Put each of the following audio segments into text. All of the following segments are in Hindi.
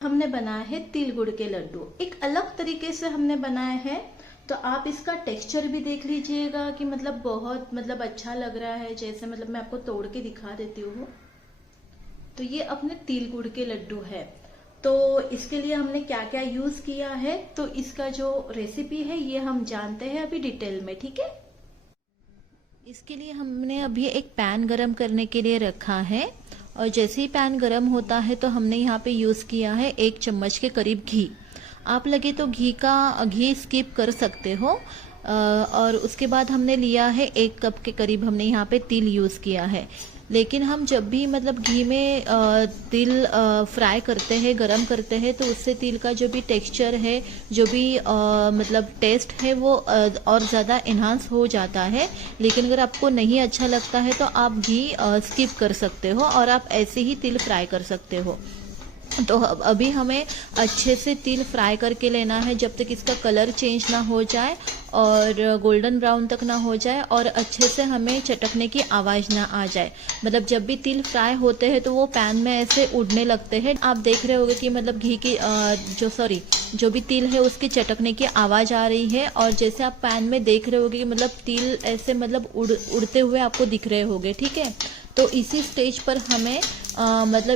हमने बनाया है तिल गुड़ के लड्डू। एक अलग तरीके से हमने बनाए हैं, तो आप इसका टेक्सचर भी देख लीजिएगा कि मतलब बहुत अच्छा लग रहा है। जैसे मैं आपको तोड़ के दिखा देती हूँ। तो ये अपने तिल गुड़ के लड्डू है। तो इसके लिए हमने क्या क्या यूज किया है, तो इसका जो रेसिपी है ये हम जानते हैं अभी डिटेल में, ठीक है। इसके लिए हमने अभी एक पैन गरम करने के लिए रखा है, और जैसे ही पैन गरम होता है तो हमने यहाँ पे यूज़ किया है 1 चम्मच के करीब घी। आप लगे तो घी स्किप कर सकते हो। और उसके बाद हमने लिया है 1 कप के करीब हमने यहाँ पे तिल यूज़ किया है। लेकिन हम जब भी घी में तिल फ्राई करते हैं, गरम करते हैं, तो उससे तिल का जो भी टेक्सचर है, जो भी टेस्ट है, वो और ज़्यादा इन्हांस हो जाता है। लेकिन अगर आपको नहीं अच्छा लगता है तो आप घी स्किप कर सकते हो और आप ऐसे ही तिल फ्राई कर सकते हो। तो अभी हमें अच्छे से तिल फ्राई करके लेना है जब तक इसका कलर चेंज ना हो जाए और गोल्डन ब्राउन तक ना हो जाए, और अच्छे से हमें चटकने की आवाज़ ना आ जाए। जब भी तिल फ्राई होते हैं तो वो पैन में ऐसे उड़ने लगते हैं। आप देख रहे होंगे कि घी की जो भी तिल है उसके चटकने की आवाज़ आ रही है। और जैसे आप पैन में देख रहे होगे कि तिल ऐसे उड़ते हुए आपको दिख रहे होंगे, ठीक है। तो इसी स्टेज पर हमें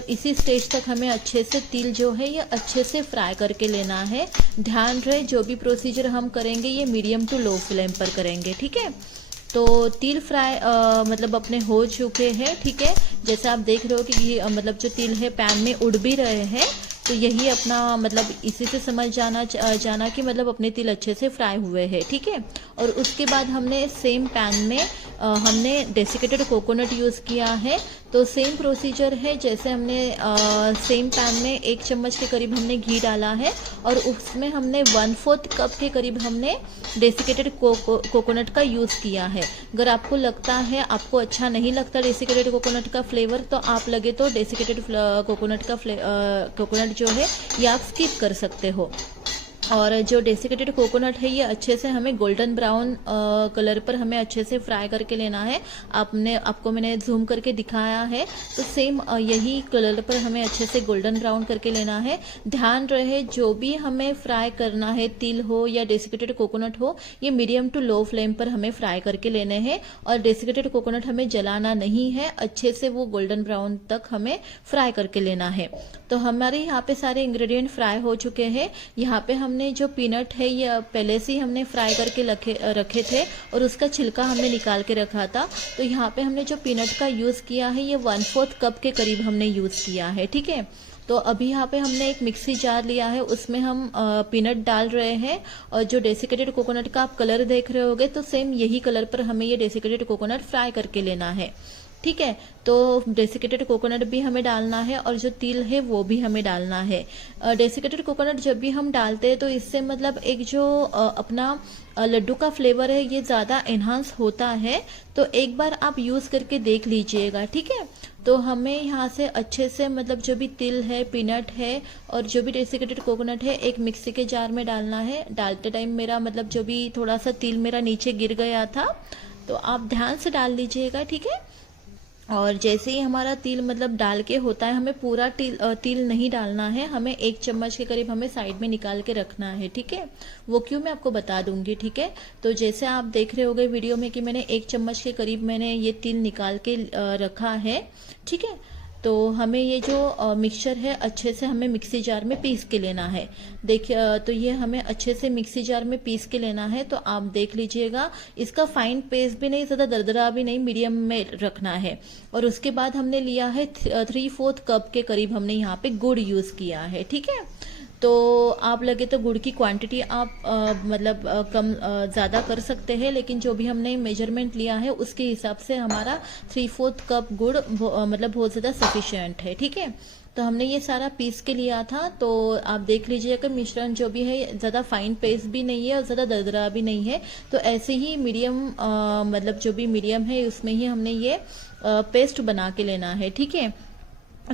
इसी स्टेज तक हमें अच्छे से तिल जो है ये अच्छे से फ्राई करके लेना है। ध्यान रहे जो भी प्रोसीजर हम करेंगे ये मीडियम टू लो फ्लेम पर करेंगे, ठीक है। तो तिल फ्राई अपने हो चुके हैं, ठीक है। जैसे आप देख रहे हो कि जो तिल है पैन में उड़ भी रहे हैं, तो यही अपना इसी से समझ जाना कि अपने तिल अच्छे से फ्राई हुए हैं, ठीक है। और उसके बाद हमने सेम पैन में हमने डेसिकेटेड कोकोनट यूज़ किया है। तो सेम प्रोसीजर है, जैसे हमने सेम पैन में 1 चम्मच के करीब हमने घी डाला है, और उसमें हमने 1/4 कप के करीब हमने डेसिकेटेड कोकोनट का यूज़ किया है। अगर आपको लगता है आपको अच्छा नहीं लगता डेसिकेटेड कोकोनट का फ्लेवर, तो आप लगे तो डेसिकेटेड कोकोनट जो है ये आप स्किप कर सकते हो। और जो डेसिकेटेड कोकोनट है ये अच्छे से हमें गोल्डन ब्राउन कलर पर हमें अच्छे से फ्राई करके लेना है। आपको मैंने जूम करके दिखाया है, तो सेम यही कलर पर हमें अच्छे से गोल्डन ब्राउन करके लेना है। ध्यान रहे जो भी हमें फ्राई करना है, तिल हो या डेसिकेटेड कोकोनट हो, ये मीडियम टू लो फ्लेम पर हमें फ्राई करके लेने हैं। और डेसिकेटेड कोकोनट हमें जलाना नहीं है, अच्छे से वो गोल्डन ब्राउन तक हमें फ्राई करके लेना है। तो हमारे यहाँ पे सारे इंग्रेडिएंट फ्राई हो चुके हैं। यहाँ पे हमने जो पीनट है ये पहले से ही हमने फ्राई करके रखे थे, और उसका छिलका हमने निकाल के रखा था। तो यहाँ पे हमने जो पीनट का यूज़ किया है ये 1/4 कप के करीब हमने यूज़ किया है, ठीक है। तो अभी यहाँ पे हमने एक मिक्सी जार लिया है, उसमें हम पीनट डाल रहे हैं। और जो डेसिकेटेड कोकोनट का आप कलर देख रहे होगे, तो सेम यही कलर पर हमें ये डेसिकेटेड कोकोनट फ्राई करके लेना है, ठीक है। तो डेसिकेटेड कोकोनट भी हमें डालना है, और जो तिल है वो भी हमें डालना है। डेसिकेटेड कोकोनट जब भी हम डालते हैं तो इससे एक जो अपना लड्डू का फ्लेवर है ये ज़्यादा एनहांस होता है। तो एक बार आप यूज़ करके देख लीजिएगा, ठीक है। तो हमें यहाँ से अच्छे से जो भी तिल है, पीनट है, और जो भी डेसिकेटेड कोकोनट है एक मिक्सी के जार में डालना है। डालते टाइम मेरा जो भी थोड़ा सा तिल मेरा नीचे गिर गया था, तो आप ध्यान से डाल लीजिएगा, ठीक है। और जैसे ही हमारा तिल डाल के होता है, हमें पूरा तिल नहीं डालना है, हमें 1 चम्मच के करीब हमें साइड में निकाल के रखना है, ठीक है। वो क्यों मैं आपको बता दूंगी, ठीक है। तो जैसे आप देख रहे होगे वीडियो में कि मैंने 1 चम्मच के करीब मैंने ये तिल निकाल के रखा है, ठीक है। तो हमें ये जो मिक्सचर है अच्छे से हमें मिक्सी जार में पीस के लेना है। देखिए, तो ये हमें अच्छे से मिक्सी जार में पीस के लेना है। तो आप देख लीजिएगा, इसका फाइन पेस्ट भी नहीं, ज़्यादा दरदरा भी नहीं, मीडियम में रखना है। और उसके बाद हमने लिया है 3/4 कप के करीब हमने यहाँ पे गुड़ यूज़ किया है, ठीक है। तो आप लगे तो गुड़ की क्वांटिटी आप कम ज़्यादा कर सकते हैं, लेकिन जो भी हमने मेजरमेंट लिया है उसके हिसाब से हमारा 3/4 कप गुड़ बहुत ज़्यादा सफिशिएंट है, ठीक है। तो हमने ये सारा पीस के लिया था। तो आप देख लीजिए कि मिश्रण जो भी है ज़्यादा फाइन पेस्ट भी नहीं है और ज़्यादा दरदरा भी नहीं है। तो ऐसे ही मीडियम जो भी मीडियम है उसमें ही हमने ये पेस्ट बना के लेना है, ठीक है।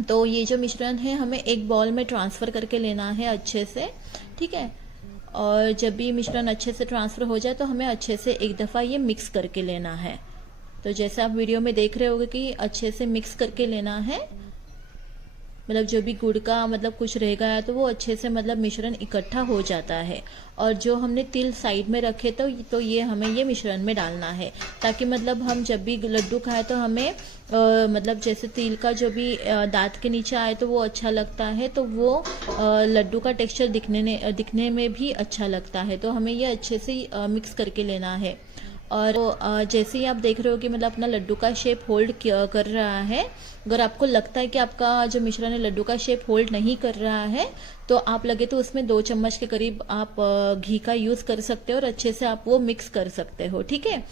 तो ये जो मिश्रण है हमें एक बॉल में ट्रांसफ़र करके लेना है अच्छे से, ठीक है। और जब भी मिश्रण अच्छे से ट्रांसफ़र हो जाए तो हमें अच्छे से एक दफ़ा ये मिक्स करके लेना है। तो जैसे आप वीडियो में देख रहे होगे कि अच्छे से मिक्स करके लेना है। मतलब जो भी गुड़ का मतलब कुछ रह गया तो वो अच्छे से मतलब मिश्रण इकट्ठा हो जाता है। और जो हमने तिल साइड में रखे तो ये हमें ये मिश्रण में डालना है, ताकि मतलब हम जब भी लड्डू खाएं तो हमें मतलब जैसे तिल का जो भी दांत के नीचे आए तो वो अच्छा लगता है, तो वो लड्डू का टेक्सचर दिखने में भी अच्छा लगता है। तो हमें ये अच्छे से मिक्स करके लेना है। और जैसे ही आप देख रहे हो कि मतलब अपना लड्डू का शेप होल्ड कर रहा है, अगर आपको लगता है कि आपका जो मिश्रण है लड्डू का शेप होल्ड नहीं कर रहा है, तो आप लगे तो उसमें 2 चम्मच के करीब आप घी का यूज़ कर सकते हो और अच्छे से आप वो मिक्स कर सकते हो। ठीक है,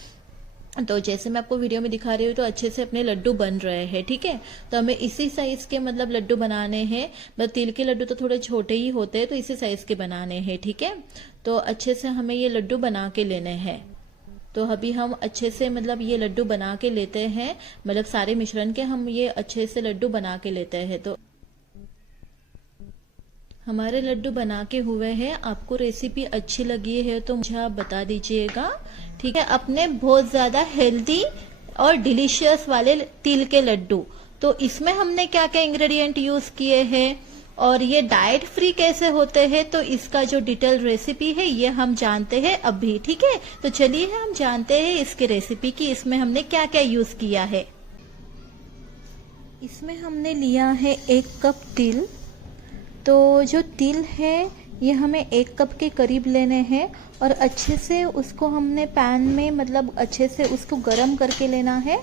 तो जैसे मैं आपको वीडियो में दिखा रही हूँ तो अच्छे से अपने लड्डू बन रहे हैं। ठीक है, तो हमें इसी साइज के मतलब लड्डू बनाने हैं। मतलब तिल के लड्डू तो थोड़े छोटे ही होते हैं, तो इसी साइज के बनाने हैं। ठीक है, तो अच्छे से हमें ये लड्डू बना के लेने हैं। तो अभी हम अच्छे से मतलब ये लड्डू बना के लेते हैं, मतलब सारे मिश्रण के हम ये अच्छे से लड्डू बना के लेते हैं। तो हमारे लड्डू बना के हुए हैं। आपको रेसिपी अच्छी लगी है तो मुझे आप बता दीजिएगा। ठीक है, अपने बहुत ज़्यादा हेल्दी और डिलीशियस वाले तिल के लड्डू। तो इसमें हमने क्या क्या इंग्रेडिएंट यूज़ किए हैं और ये डाइट फ्री कैसे होते हैं, तो इसका जो डिटेल रेसिपी है ये हम जानते हैं अभी। ठीक है, तो चलिए हम जानते हैं इसकी रेसिपी की इसमें हमने क्या क्या यूज़ किया है। इसमें हमने लिया है 1 कप तिल। तो जो तिल है ये हमें 1 कप के करीब लेने हैं और अच्छे से उसको हमने पैन में मतलब अच्छे से उसको गरम करके लेना है।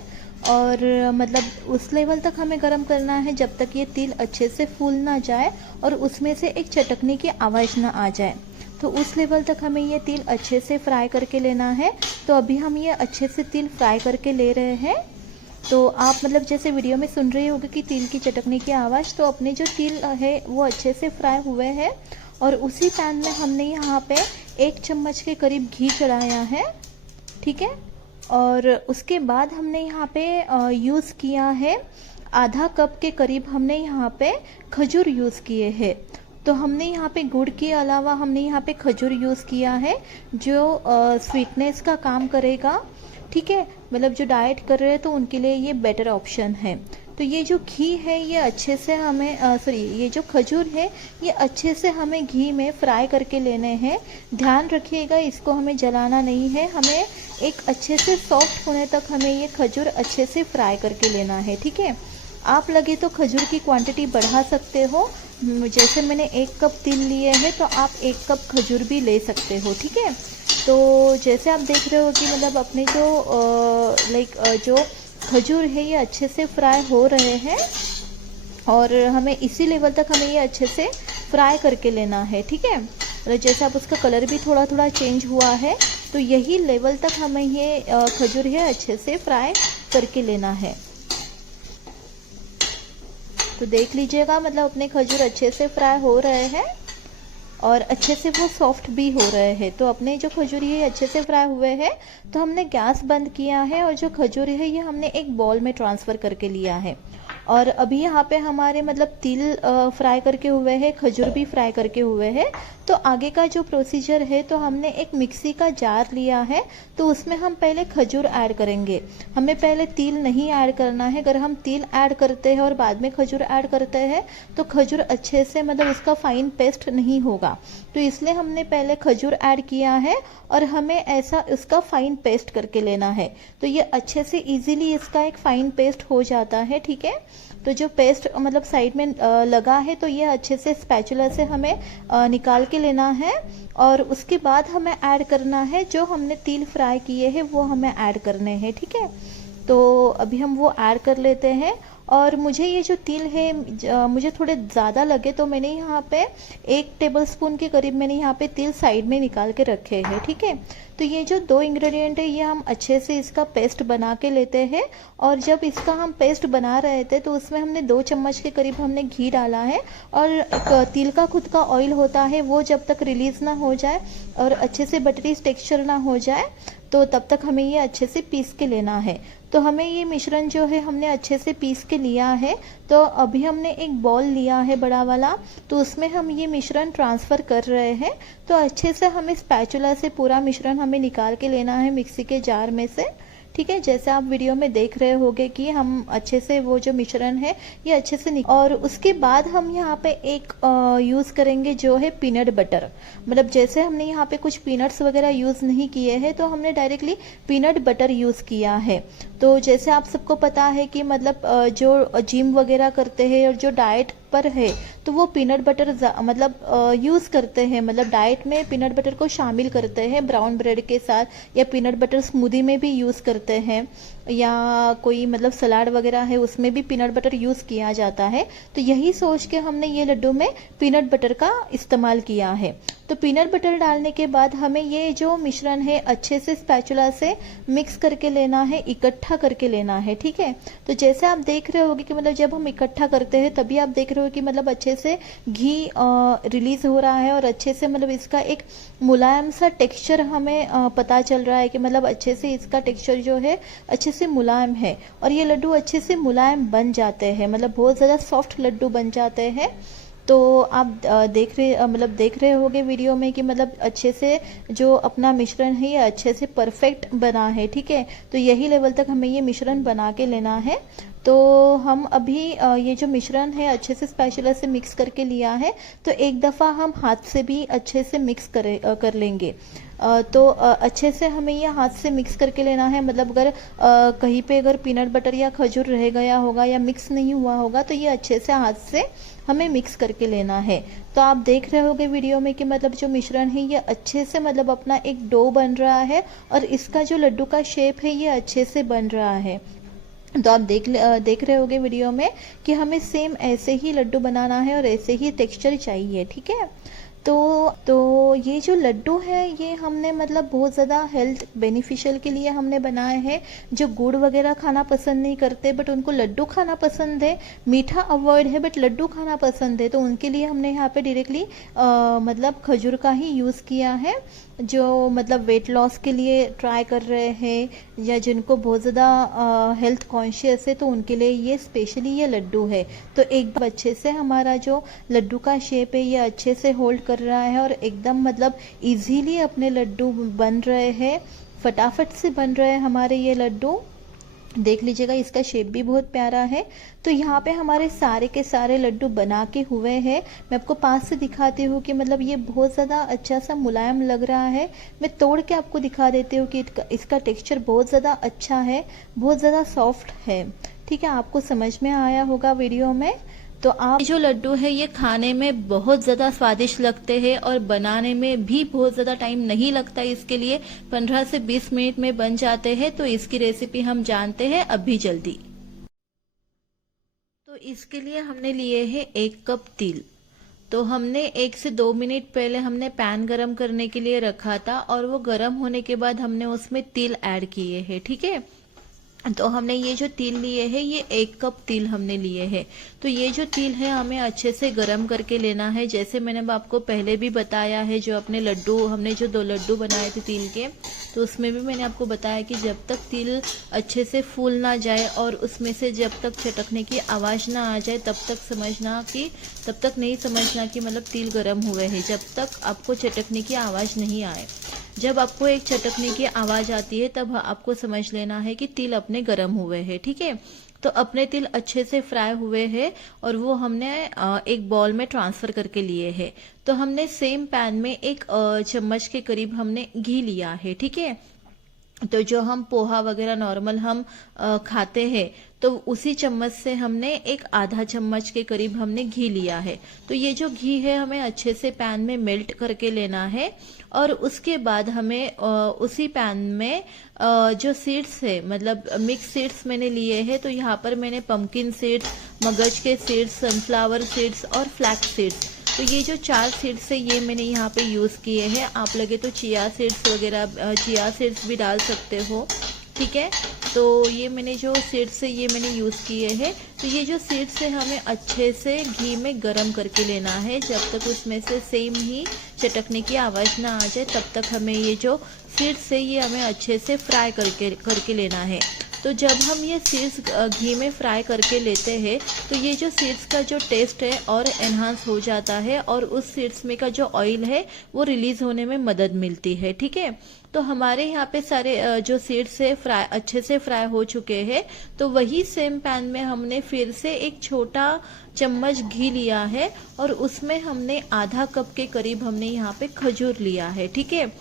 और मतलब उस लेवल तक हमें गरम करना है जब तक ये तिल अच्छे से फूल ना जाए और उसमें से एक चटकने की आवाज़ ना आ जाए। तो उस लेवल तक हमें ये तिल अच्छे से फ्राई करके लेना है। तो अभी हम ये अच्छे से तिल फ्राई करके ले रहे हैं। तो आप मतलब जैसे वीडियो में सुन रहे होगे कि तिल की चटकने की आवाज़, तो अपने जो तिल है वो अच्छे से फ्राई हुए हैं। और उसी पैन में हमने यहाँ पे 1 चम्मच के करीब घी चढ़ाया है। ठीक है, और उसके बाद हमने यहाँ पे यूज़ किया है आधा कप के करीब हमने यहाँ पे खजूर यूज़ किए हैं। तो हमने यहाँ पे गुड़ के अलावा हमने यहाँ पे खजूर यूज़ किया है जो स्वीटनेस का काम करेगा। ठीक है, मतलब जो डाइट कर रहे हैं तो उनके लिए ये बेटर ऑप्शन है। तो ये जो घी है ये अच्छे से हमें ये जो खजूर है ये अच्छे से हमें घी में फ्राई करके लेने हैं। ध्यान रखिएगा इसको हमें जलाना नहीं है, हमें एक अच्छे से सॉफ्ट होने तक हमें ये खजूर अच्छे से फ्राई करके लेना है। ठीक है, आप लगे तो खजूर की क्वांटिटी बढ़ा सकते हो। जैसे मैंने 1 कप तिल लिए हैं तो आप 1 कप खजूर भी ले सकते हो। ठीक है, तो जैसे आप देख रहे हो कि मतलब अपने जो जो खजूर है ये अच्छे से फ्राई हो रहे हैं और हमें इसी लेवल तक हमें ये अच्छे से फ्राई करके लेना है। ठीक है, और जैसे आप उसका कलर भी थोड़ा थोड़ा चेंज हुआ है, तो यही लेवल तक हमें ये खजूर है अच्छे से फ्राई करके लेना है। तो देख लीजिएगा मतलब अपने खजूर अच्छे से फ्राई हो रहे हैं और अच्छे से वो सॉफ्ट भी हो रहे हैं। तो अपने जो खजूर ये अच्छे से फ्राई हुए हैं तो हमने गैस बंद किया है और जो खजूर है ये हमने एक बॉल में ट्रांसफ़र करके लिया है। और अभी यहाँ पे हमारे मतलब तिल फ्राई करके हुए हैं, खजूर भी फ्राई करके हुए हैं। तो आगे का जो प्रोसीजर है, तो हमने एक मिक्सी का जार लिया है, तो उसमें हम पहले खजूर ऐड करेंगे। हमें पहले तिल नहीं ऐड करना है। अगर हम तिल ऐड करते हैं और बाद में खजूर ऐड करते हैं तो खजूर अच्छे से मतलब उसका फाइन पेस्ट नहीं होगा। तो इसलिए हमने पहले खजूर ऐड किया है और हमें ऐसा इसका फाइन पेस्ट करके लेना है। तो ये अच्छे से इजीली इसका एक फाइन पेस्ट हो जाता है। ठीक है, तो जो पेस्ट मतलब साइड में लगा है तो ये अच्छे से स्पैचुला से हमें निकाल के लेना है। और उसके बाद हमें ऐड करना है जो हमने तिल फ्राई किए हैं वो हमें ऐड करने हैं। ठीक है, तो अभी हम वो ऐड कर लेते हैं। और मुझे ये जो तिल है मुझे थोड़े ज़्यादा लगे तो मैंने यहाँ पे 1 टेबलस्पून के करीब मैंने यहाँ पे तिल साइड में निकाल के रखे हैं। ठीक है, तो ये जो 2 इंग्रेडिएंट है ये हम अच्छे से इसका पेस्ट बना के लेते हैं। और जब इसका हम पेस्ट बना रहे थे तो उसमें हमने 2 चम्मच के करीब हमने घी डाला है। और तिल का खुद का ऑयल होता है वो जब तक रिलीज़ ना हो जाए और अच्छे से बटरी टेक्सचर ना हो जाए तो तब तक हमें ये अच्छे से पीस के लेना है। तो हमें ये मिश्रण जो है हमने अच्छे से पीस के लिया है। तो अभी हमने एक बॉल लिया है बड़ा वाला, तो उसमें हम ये मिश्रण ट्रांसफ़र कर रहे हैं। तो अच्छे से हमें स्पैचुला से पूरा मिश्रण हमें निकाल के लेना है मिक्सी के जार में से। ठीक है। जैसे आप वीडियो में देख रहे होगे कि हम अच्छे से वो जो मिश्रण है ये अच्छे से और उसके बाद हम यहाँ पे एक यूज़ करेंगे जो है पीनट बटर। मतलब जैसे हमने यहाँ पे कुछ पीनट्स वगैरह यूज़ नहीं किए हैं, तो हमने डायरेक्टली पीनट बटर यूज़ किया है। तो जैसे आप सबको पता है कि मतलब जो जिम वगैरह करते हैं और जो डाइट पर है तो वो पीनट बटर मतलब यूज़ करते हैं, मतलब डाइट में पीनट बटर को शामिल करते हैं ब्राउन ब्रेड के साथ, या पीनट बटर स्मूदी में भी यूज़ करते हैं, या कोई मतलब सलाद वगैरह है उसमें भी पीनट बटर यूज़ किया जाता है। तो यही सोच के हमने ये लड्डू में पीनट बटर का इस्तेमाल किया है। तो पीनट बटर डालने के बाद हमें ये जो मिश्रण है अच्छे से स्पैचुला से मिक्स करके लेना है, इकट्ठा करके लेना है, ठीक है। तो जैसे आप देख रहे होगे कि मतलब जब हम इकट्ठा करते हैं तभी आप देख रहे हो कि मतलब अच्छे से घी रिलीज हो रहा है और अच्छे से मतलब इसका एक मुलायम सा टेक्सचर हमें पता चल रहा है कि मतलब अच्छे से इसका टेक्सचर जो है अच्छे से मुलायम है, और ये लड्डू अच्छे से मुलायम बन जाते हैं, मतलब बहुत ज़्यादा सॉफ्ट लड्डू बन जाते हैं। तो आप देख रहे होगे वीडियो में कि मतलब अच्छे से जो अपना मिश्रण है ये अच्छे से परफेक्ट बना है, ठीक है। तो यही लेवल तक हमें ये मिश्रण बना के लेना है। तो हम अभी ये जो मिश्रण है अच्छे से स्पैचुला से मिक्स करके लिया है, तो एक दफ़ा हम हाथ से भी अच्छे से मिक्स कर लेंगे। तो अच्छे से हमें ये हाथ से मिक्स करके लेना है। मतलब अगर कहीं पे अगर पीनट बटर या खजूर रह गया होगा या मिक्स नहीं हुआ होगा तो ये अच्छे से हाथ से हमें मिक्स करके लेना है। तो आप देख रहे होगे वीडियो में कि मतलब जो मिश्रण है ये अच्छे से मतलब अपना एक डो बन रहा है, और इसका जो लड्डू का शेप है ये अच्छे से बन रहा है। तो आप देख रहे होगे वीडियो में कि हमें सेम ऐसे ही लड्डू बनाना है और ऐसे ही टेक्सचर चाहिए, ठीक है। तो ये जो लड्डू है ये हमने मतलब बहुत ज़्यादा हेल्थ बेनिफिशियल के लिए हमने बनाए हैं। जो गुड़ वगैरह खाना पसंद नहीं करते बट उनको लड्डू खाना पसंद है, मीठा अवॉइड है बट लड्डू खाना पसंद है, तो उनके लिए हमने यहाँ पे डायरेक्टली मतलब खजूर का ही यूज़ किया है। जो मतलब वेट लॉस के लिए ट्राई कर रहे हैं या जिनको बहुत ज़्यादा हेल्थ कॉन्शियस है तो उनके लिए ये स्पेशली ये लड्डू है। तो एकदम अच्छे से हमारा जो लड्डू का शेप है ये अच्छे से होल्ड कर रहा है और एकदम मतलब इजीली अपने लड्डू बन रहे हैं, फटाफट से बन रहे हैं हमारे ये लड्डू। देख लीजिएगा इसका शेप भी बहुत प्यारा है। तो यहाँ पे हमारे सारे के सारे लड्डू बना के हुए हैं। मैं आपको पास से दिखाती हूँ कि मतलब ये बहुत ज़्यादा अच्छा सा मुलायम लग रहा है। मैं तोड़ के आपको दिखा देती हूँ कि इसका टेक्सचर बहुत ज़्यादा अच्छा है, बहुत ज़्यादा सॉफ्ट है, ठीक है। आपको समझ में आया होगा वीडियो में। तो आप जो लड्डू है ये खाने में बहुत ज़्यादा स्वादिष्ट लगते हैं और बनाने में भी बहुत ज़्यादा टाइम नहीं लगता। इसके लिए 15 से 20 मिनट में बन जाते हैं। तो इसकी रेसिपी हम जानते हैं अभी जल्दी। तो इसके लिए हमने लिए हैं 1 कप तिल। तो हमने 1 से 2 मिनट पहले हमने पैन गरम करने के लिए रखा था और वो गरम होने के बाद हमने उसमें तिल ऐड किए हैं, ठीक है। तो हमने ये जो तिल लिए हैं ये 1 कप तिल हमने लिए हैं। तो ये जो तिल है हमें अच्छे से गरम करके लेना है। जैसे मैंने आपको पहले भी बताया है, जो अपने लड्डू हमने जो 2 लड्डू बनाए थे तिल के, तो उसमें भी मैंने आपको बताया कि जब तक तिल अच्छे से फूल ना जाए और उसमें से जब तक चटकने की आवाज़ ना आ जाए तब तक नहीं समझना कि मतलब तिल गरम हुए हैं, जब तक आपको चटकने की आवाज़ नहीं आए। जब आपको एक चटकने की आवाज़ आती है तब आपको समझ लेना है कि तिल अपने गरम हुए हैं, ठीक है। तो अपने तिल अच्छे से फ्राई हुए हैं और वो हमने एक बॉल में ट्रांसफ़र करके लिए हैं। तो हमने सेम पैन में 1 चम्मच के करीब हमने घी लिया है, ठीक है। तो जो हम पोहा वगैरह नॉर्मल हम खाते हैं तो उसी चम्मच से हमने एक आधा चम्मच के करीब हमने घी लिया है। तो ये जो घी है हमें अच्छे से पैन में मेल्ट करके लेना है और उसके बाद हमें उसी पैन में जो सीड्स है मतलब मिक्स सीड्स मैंने लिए हैं। तो यहाँ पर मैंने पंपकिन सीड्स, मगज के सीड्स, सनफ्लावर सीड्स और फ्लैक्स सीड्स, तो ये जो 4 सीड्स है ये मैंने यहाँ पे यूज़ किए हैं। आप लगे तो चिया सीड्स वगैरह चिया सीड्स भी डाल सकते हो, ठीक है। तो ये मैंने जो सीड्स है ये मैंने यूज़ किए हैं। तो ये जो सीड्स है हमें अच्छे से घी में गरम करके लेना है, जब तक उसमें से सेम ही चटकने की आवाज़ ना आ जाए तब तक हमें ये जो सीड्स है ये हमें अच्छे से फ्राई करके लेना है। तो जब हम ये सीड्स घी में फ्राई करके लेते हैं तो ये जो सीड्स का जो टेस्ट है और एनहांस हो जाता है और उस सीड्स में का जो ऑयल है वो रिलीज होने में मदद मिलती है। ठीक है, तो हमारे यहाँ पे सारे जो सीड्स है फ्राई अच्छे से फ्राई हो चुके हैं। तो वही सेम पैन में हमने फिर से एक छोटा चम्मच घी लिया है और उसमें हमने आधा कप के करीब हमने यहाँ पे खजूर लिया है। ठीक है,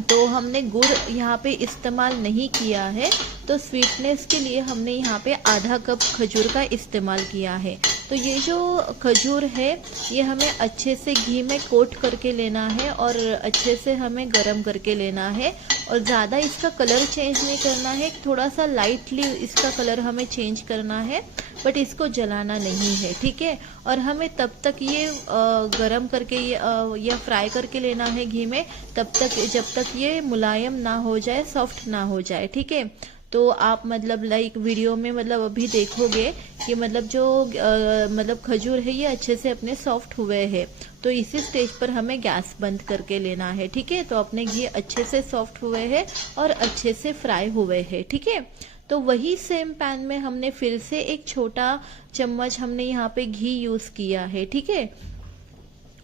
तो हमने गुड़ यहाँ पे इस्तेमाल नहीं किया है, तो स्वीटनेस के लिए हमने यहाँ पे आधा कप खजूर का इस्तेमाल किया है। तो ये जो खजूर है ये हमें अच्छे से घी में कोट करके लेना है और अच्छे से हमें गरम करके लेना है और ज़्यादा इसका कलर चेंज नहीं करना है, थोड़ा सा लाइटली इसका कलर हमें चेंज करना है, बट इसको जलाना नहीं है। ठीक है, और हमें तब तक ये गरम करके या फ्राई करके लेना है घी में, तब तक जब तक ये मुलायम ना हो जाए, सॉफ्ट ना हो जाए। ठीक है, तो आप मतलब लाइक वीडियो में मतलब अभी देखोगे कि मतलब जो मतलब खजूर है ये अच्छे से अपने सॉफ्ट हुए हैं। तो इसी स्टेज पर हमें गैस बंद करके लेना है। ठीक है, तो अपने घी अच्छे से सॉफ्ट हुए हैं और अच्छे से फ्राई हुए हैं। ठीक है, तो वही सेम पैन में हमने फिर से एक छोटा चम्मच हमने यहाँ पे घी यूज किया है। ठीक है,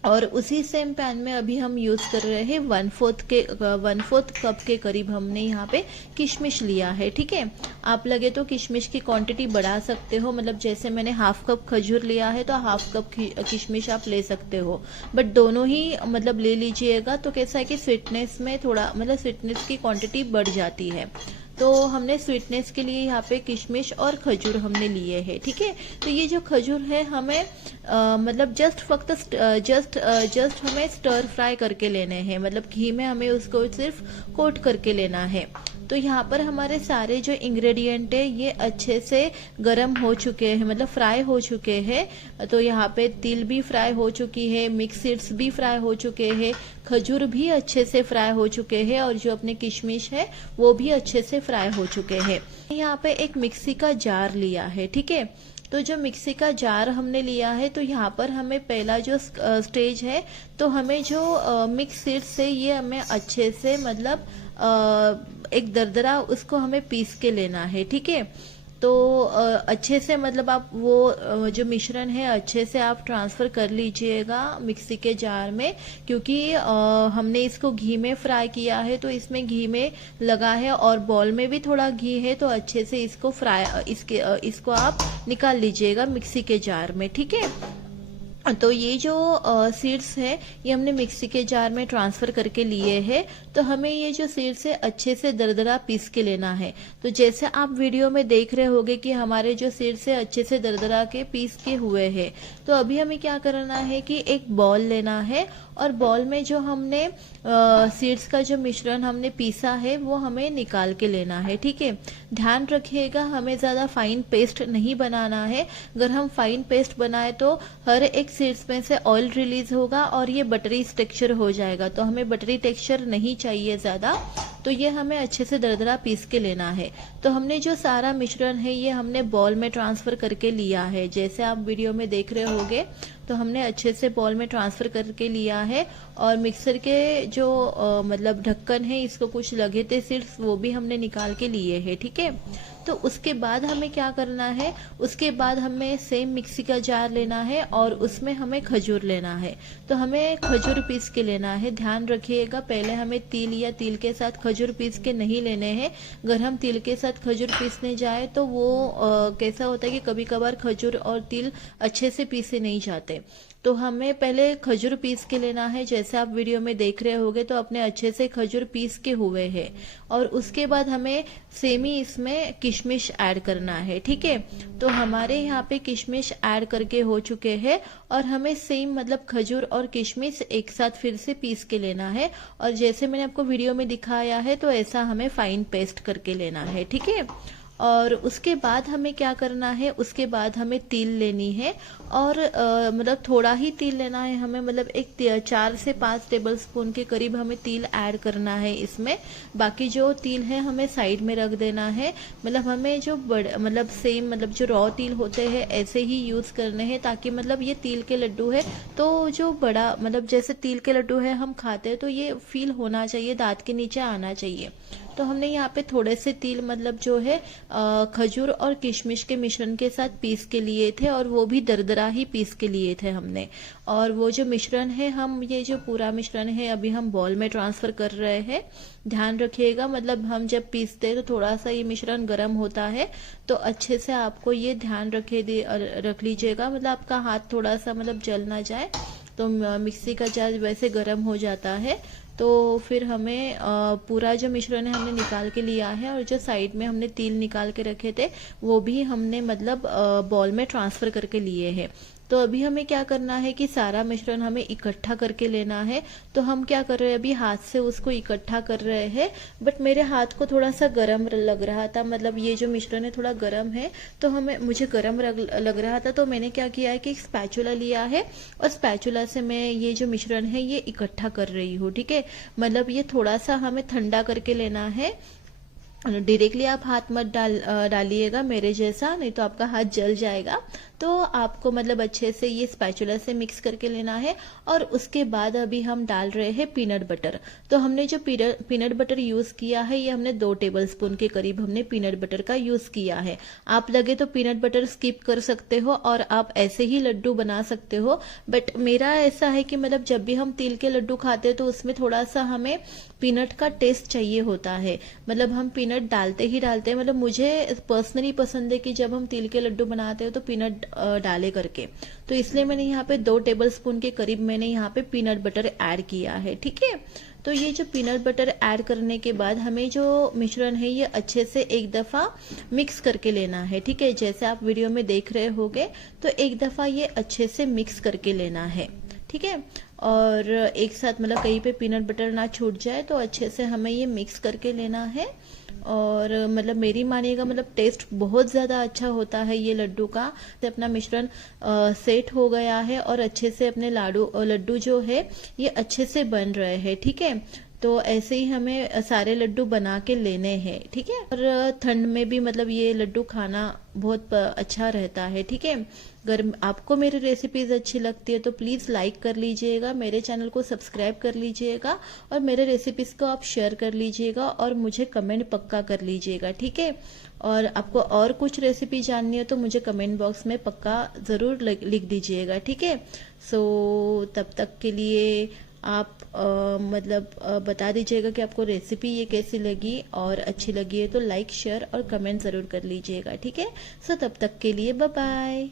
और उसी सेम पैन में अभी हम यूज कर रहे हैं 1/4 कप के करीब हमने यहाँ पे किशमिश लिया है। ठीक है, आप लगे तो किशमिश की क्वांटिटी बढ़ा सकते हो, मतलब जैसे मैंने हाफ कप खजूर लिया है तो हाफ कप किशमिश आप ले सकते हो, बट दोनों ही मतलब ले लीजिएगा। तो कैसा है कि स्वीटनेस में थोड़ा मतलब स्वीटनेस की क्वांटिटी बढ़ जाती है, तो हमने स्वीटनेस के लिए यहाँ पे किशमिश और खजूर हमने लिए हैं। ठीक है, तो ये जो खजूर है हमें मतलब जस्ट हमें स्टर फ्राई करके लेने हैं, मतलब घी में हमें उसको सिर्फ कोट करके लेना है। तो यहाँ पर हमारे सारे जो इंग्रेडिएंट है ये अच्छे से गरम हो चुके हैं, मतलब फ्राई हो चुके हैं। तो यहाँ पे तिल भी फ्राई हो चुकी है, मिक्स सीड्स भी फ्राई हो चुके हैं, खजूर भी अच्छे से फ्राई हो चुके हैं और जो अपने किशमिश है वो भी अच्छे से फ्राई हो चुके हैं। यहाँ पे एक मिक्सी का जार लिया है। ठीक है, तो जो मिक्सी का जार हमने लिया है तो यहाँ पर हमें पहला जो स्टेज है, तो हमें जो मिक्स सीड्स है ये हमें अच्छे से मतलब एक दरदरा उसको हमें पीस के लेना है। ठीक है, तो अच्छे से मतलब आप वो जो मिश्रण है अच्छे से आप ट्रांसफ़र कर लीजिएगा मिक्सी के जार में, क्योंकि हमने इसको घी में फ्राई किया है तो इसमें घी में लगा है और बॉल में भी थोड़ा घी है, तो अच्छे से इसको इसको आप निकाल लीजिएगा मिक्सी के जार में। ठीक है, तो ये जो सीड्स है ये हमने मिक्सी के जार में ट्रांसफ़र करके लिए हैं। तो हमें ये जो सीड्स है अच्छे से दरदरा पीस के लेना है। तो जैसे आप वीडियो में देख रहे होंगे कि हमारे जो सीड्स है अच्छे से दरदरा के पीस के हुए हैं। तो अभी हमें क्या करना है कि एक बॉल लेना है और बॉल में जो हमने सीड्स का जो मिश्रण हमने पीसा है वो हमें निकाल के लेना है। ठीक है, ध्यान रखिएगा हमें ज़्यादा फाइन पेस्ट नहीं बनाना है। अगर हम फाइन पेस्ट बनाए तो हर एक सीड्स में से ऑयल रिलीज होगा और ये बटरी टेक्सचर हो जाएगा, तो हमें बटरी टेक्सचर नहीं चाहिए ज़्यादा। तो ये हमें अच्छे से दरदरा पीस के लेना है। तो हमने जो सारा मिश्रण है ये हमने बॉल में ट्रांसफ़र करके लिया है, जैसे आप वीडियो में देख रहे होंगे। तो हमने अच्छे से बॉल में ट्रांसफ़र करके लिया है और मिक्सर के जो मतलब ढक्कन है इसको कुछ लगे थे सीड्स वो भी हमने निकाल के लिए हैं। ठीक है, तो उसके बाद हमें क्या करना है, उसके बाद हमें सेम मिक्सी का जार लेना है और उसमें हमें खजूर लेना है। तो हमें खजूर पीस के लेना है। ध्यान रखिएगा पहले हमें तिल या तिल के साथ खजूर पीस के नहीं लेने हैं। अगर हम तिल के साथ खजूर पीसने जाए तो वो कैसा होता है कि कभी कभार खजूर और तिल अच्छे से पीसे नहीं जाते। तो हमें पहले खजूर पीस के लेना है, जैसे आप वीडियो में देख रहे होंगे। तो अपने अच्छे से खजूर पीस के हुए हैं और उसके बाद हमें सेम ही इसमें किशमिश ऐड करना है। ठीक है, तो हमारे यहाँ पे किशमिश ऐड करके हो चुके हैं और हमें सेम मतलब खजूर और किशमिश एक साथ फिर से पीस के लेना है और जैसे मैंने आपको वीडियो में दिखाया है तो ऐसा हमें फाइन पेस्ट करके लेना है। ठीक है, और उसके बाद हमें क्या करना है, उसके बाद हमें तिल लेनी है और मतलब थोड़ा ही तिल लेना है हमें, मतलब एक 4 से 5 टेबलस्पून के करीब हमें तिल ऐड करना है इसमें। बाकी जो तिल है हमें साइड में रख देना है। मतलब हमें जो मतलब सेम मतलब जो रॉ तिल होते हैं ऐसे ही यूज़ करने हैं, ताकि मतलब ये तिल के लड्डू है तो जो बड़ा मतलब जैसे तिल के लड्डू है हम खाते हैं तो ये फील होना चाहिए, दांत के नीचे आना चाहिए। तो हमने यहाँ पे थोड़े से तिल मतलब जो है खजूर और किशमिश के मिश्रण के साथ पीस के लिए थे, और वो भी दरदरा ही पीस के लिए थे हमने। और वो जो मिश्रण है, हम ये जो पूरा मिश्रण है अभी हम बॉल में ट्रांसफर कर रहे हैं। ध्यान रखिएगा, मतलब हम जब पीसते हैं तो थोड़ा सा ये मिश्रण गर्म होता है, तो अच्छे से आपको ये ध्यान रख लीजिएगा, मतलब आपका हाथ थोड़ा सा मतलब जल ना जाए। तो मिक्सी का जार वैसे गर्म हो जाता है, तो फिर हमें पूरा जो मिश्रण है हमने निकाल के लिया है, और जो साइड में हमने तिल निकाल के रखे थे वो भी हमने मतलब बॉल में ट्रांसफर करके लिए हैं। तो अभी हमें क्या करना है कि सारा मिश्रण हमें इकट्ठा करके लेना है। तो हम क्या कर रहे हैं, अभी हाथ से उसको इकट्ठा कर रहे हैं, बट मेरे हाथ को थोड़ा सा गर्म लग रहा था, मतलब ये जो मिश्रण है थोड़ा गर्म है, तो मुझे गर्म लग रहा था। तो मैंने क्या किया है कि एक स्पैचुला लिया है, और स्पैचुला से मैं ये जो मिश्रण है ये इकट्ठा कर रही हूँ। ठीक है, मतलब ये थोड़ा सा हमें ठंडा करके लेना है। डायरेक्टली आप हाथ मत डालिएगा मेरे जैसा, नहीं तो आपका हाथ जल जाएगा। तो आपको मतलब अच्छे से ये स्पैचुला से मिक्स करके लेना है। और उसके बाद अभी हम डाल रहे हैं पीनट बटर। तो हमने जो पीनट बटर यूज किया है, ये हमने 2 टेबलस्पून के करीब हमने पीनट बटर का यूज किया है। आप लगे तो पीनट बटर स्किप कर सकते हो और आप ऐसे ही लड्डू बना सकते हो, बट मेरा ऐसा है कि मतलब जब भी हम तिल के लड्डू खाते हैं तो उसमें थोड़ा सा हमें पीनट का टेस्ट चाहिए होता है, मतलब हम पीनट डालते ही डालते हैं। मतलब मुझे पर्सनली पसंद है कि जब हम तिल के लड्डू बनाते हो तो पीनट डाले करके, तो इसलिए मैंने यहाँ पे 2 टेबलस्पून के करीब मैंने यहाँ पे पीनट बटर ऐड किया है। ठीक है, तो ये जो पीनट बटर ऐड करने के बाद हमें जो मिश्रण है ये अच्छे से एक दफा मिक्स करके लेना है। ठीक है, जैसे आप वीडियो में देख रहे होगे, तो एक दफा ये अच्छे से मिक्स करके लेना है। ठीक है, और एक साथ मतलब कहीं पे पीनट बटर ना छूट जाए, तो अच्छे से हमें ये मिक्स करके लेना है। और मतलब मेरी मानिएगा, मतलब टेस्ट बहुत ज़्यादा अच्छा होता है ये लड्डू का। तो अपना मिश्रण सेट हो गया है, और अच्छे से अपने लड्डू जो है ये अच्छे से बन रहे हैं। ठीक है, तो ऐसे ही हमें सारे लड्डू बना के लेने हैं। ठीक है, और ठंड में भी मतलब ये लड्डू खाना बहुत अच्छा रहता है। ठीक है, अगर आपको मेरी रेसिपीज अच्छी लगती है तो प्लीज़ लाइक कर लीजिएगा, मेरे चैनल को सब्सक्राइब कर लीजिएगा, और मेरे रेसिपीज को आप शेयर कर लीजिएगा, और मुझे कमेंट पक्का कर लीजिएगा। ठीक है, और आपको और कुछ रेसिपी जाननी है तो मुझे कमेंट बॉक्स में पक्का ज़रूर लिख दीजिएगा। ठीक है, सो तब तक के लिए आप मतलब बता दीजिएगा कि आपको रेसिपी ये कैसी लगी, और अच्छी लगी है तो लाइक शेयर और कमेंट ज़रूर कर लीजिएगा। ठीक है, सो तब तक के लिए बाय बाय।